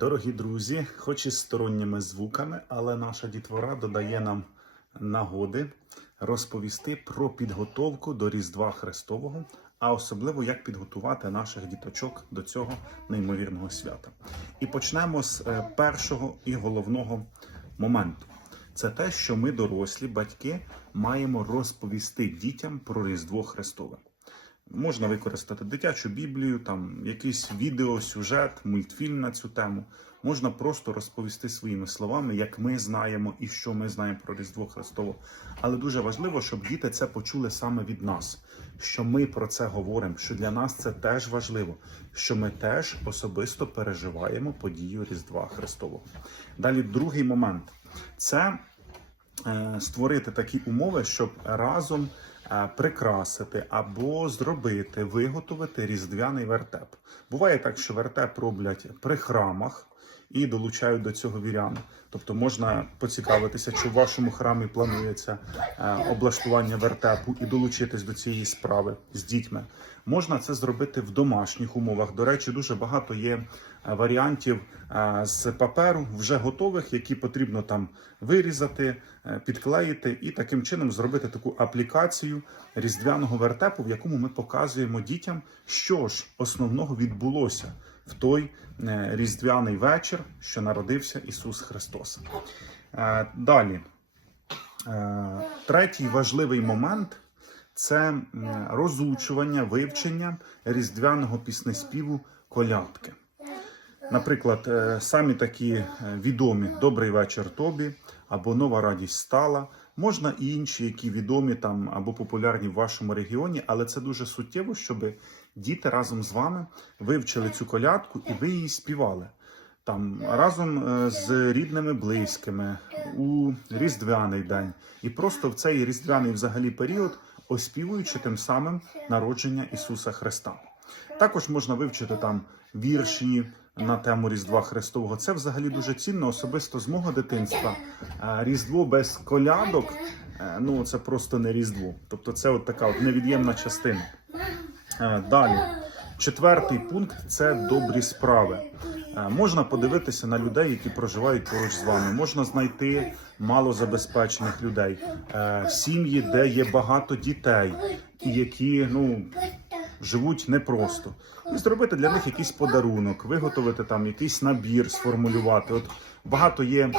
Дорогі друзі, хоч і сторонніми звуками, але наша дітвора додає нам нагоди розповісти про підготовку до Різдва Христового, а особливо як підготувати наших діточок до цього неймовірного свята. І почнемо з е, першого і головного моменту. Це те, що ми, дорослі батьки, маємо розповісти дітям про Різдво Христове. Можна використати дитячу біблію, там якийсь відео, сюжет, мультфільм на цю тему. Можна просто розповісти своїми словами, як ми знаємо і що ми знаємо про Різдво Христово. Але дуже важливо, щоб діти це почули саме від нас, що ми про це говоримо, що для нас це теж важливо, що ми теж особисто переживаємо подію Різдва Христового. Далі другий момент це е, створити такі умови, щоб разом прикрасити або зробити, виготовити різдвяний вертеп. Буває так, що вертеп роблять при храмах і долучають до цього вірян. Тобто можна поцікавитися, чи в вашому храмі планується е, облаштування вертепу і долучитись до цієї справи з дітьми. Можна це зробити в домашніх умовах. До речі, дуже багато є е, варіантів е, з паперу вже готових, які потрібно там вирізати, е, підклеїти і таким чином зробити таку аплікацію різдвяного вертепу, в якому ми показуємо дітям, що ж основного відбулося в той е, різдвяний вечір, що народився Ісус Христос. Е, Далі, Е, третій важливий момент це розучування, вивчення різдвяного піснеспіву колядки. Наприклад, е, самі такі е, відомі Добрий вечір тобі або Нова радість стала. Можна і інші, які відомі там або популярні в вашому регіоні, але це дуже суттєво, щоб діти разом з вами вивчили цю колядку і ви її співали. Там разом е, з рідними близькими у різдвяний день, і просто в цей різдвяний взагалі період оспівуючи тим самим народження Ісуса Христа. Також можна вивчити там вірші на тему Різдва Христового. Це взагалі дуже цінно, особисто з мого дитинства. Е, Різдво без колядок е, ну це просто не Різдво. Тобто, це от така от невід'ємна частина. Е, Далі, четвертий пункт це добрі справи. Можна подивитися на людей, які проживають поруч з вами. Можна знайти малозабезпечених людей, сім'ї, де є багато дітей, які ну живуть непросто. І зробити для них якийсь подарунок, виготовити там якийсь набір, сформулювати. От багато є е,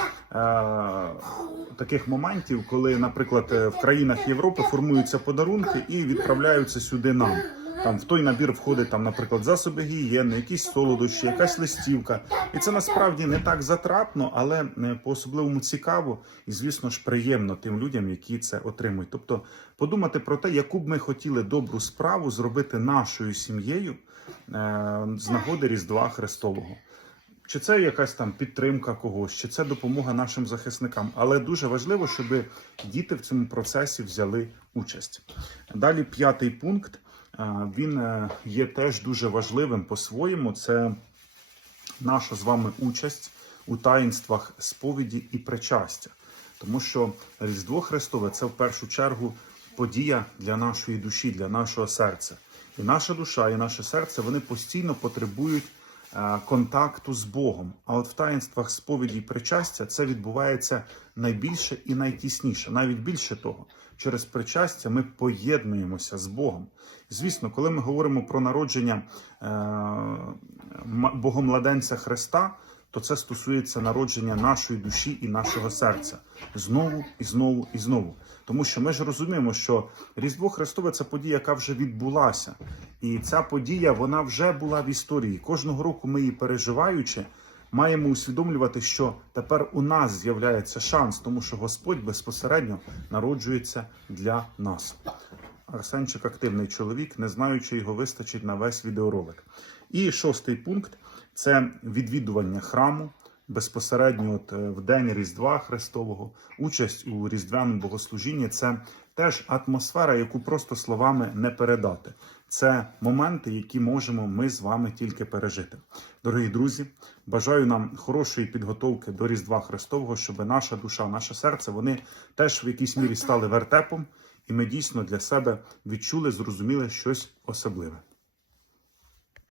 таких моментів, коли, наприклад, е, в країнах Європи формуються подарунки і відправляються сюди нам. Там в той набір входить там, наприклад, засоби гігієни, якісь солодощі, якась листівка. І це насправді не так затратно, але е, по-особливому цікаво і, звісно ж, приємно тим людям, які це отримують. Тобто подумати про те, яку б ми хотіли добру справу зробити нашою сім'єю е, з нагоди Різдва Христового. Чи це якась там підтримка когось, чи це допомога нашим захисникам. Але дуже важливо, щоб діти в цьому процесі взяли участь. Далі п'ятий пункт. Е, Він е, є теж дуже важливим по-своєму. Це наша з вами участь у таїнствах сповіді і причастя. Тому що Різдво Христове це в першу чергу подія для нашої душі, для нашого серця. І наша душа, і наше серце вони постійно потребують е, контакту з Богом. А от в таїнствах сповіді і причастя це відбувається найбільше і найтісніше, навіть більше того. Через причастя ми поєднуємося з Богом. Звісно, коли ми говоримо про народження е, богомладенця Христа, то це стосується народження нашої душі і нашого серця знову і знову і знову. Тому що ми ж розуміємо, що Різдво Христове це подія, яка вже відбулася, і ця подія вона вже була в історії. Кожного року ми її переживаючи, маємо усвідомлювати, що тепер у нас з'являється шанс, тому що Господь безпосередньо народжується для нас. Арсенчик активний чоловік, не знаючи його вистачить на весь відеоролик. І шостий пункт це відвідування храму безпосередньо от, е, в день Різдва Христового, участь у різдвяному богослужінні. Це теж атмосфера, яку просто словами не передати. Це моменти, які можемо ми з вами тільки пережити. Дорогі друзі, бажаю нам хорошої підготовки до Різдва Христового, щоб наша душа, наше серце вони теж в якійсь мірі стали вертепом, і ми дійсно для себе відчули, зрозуміли щось особливе.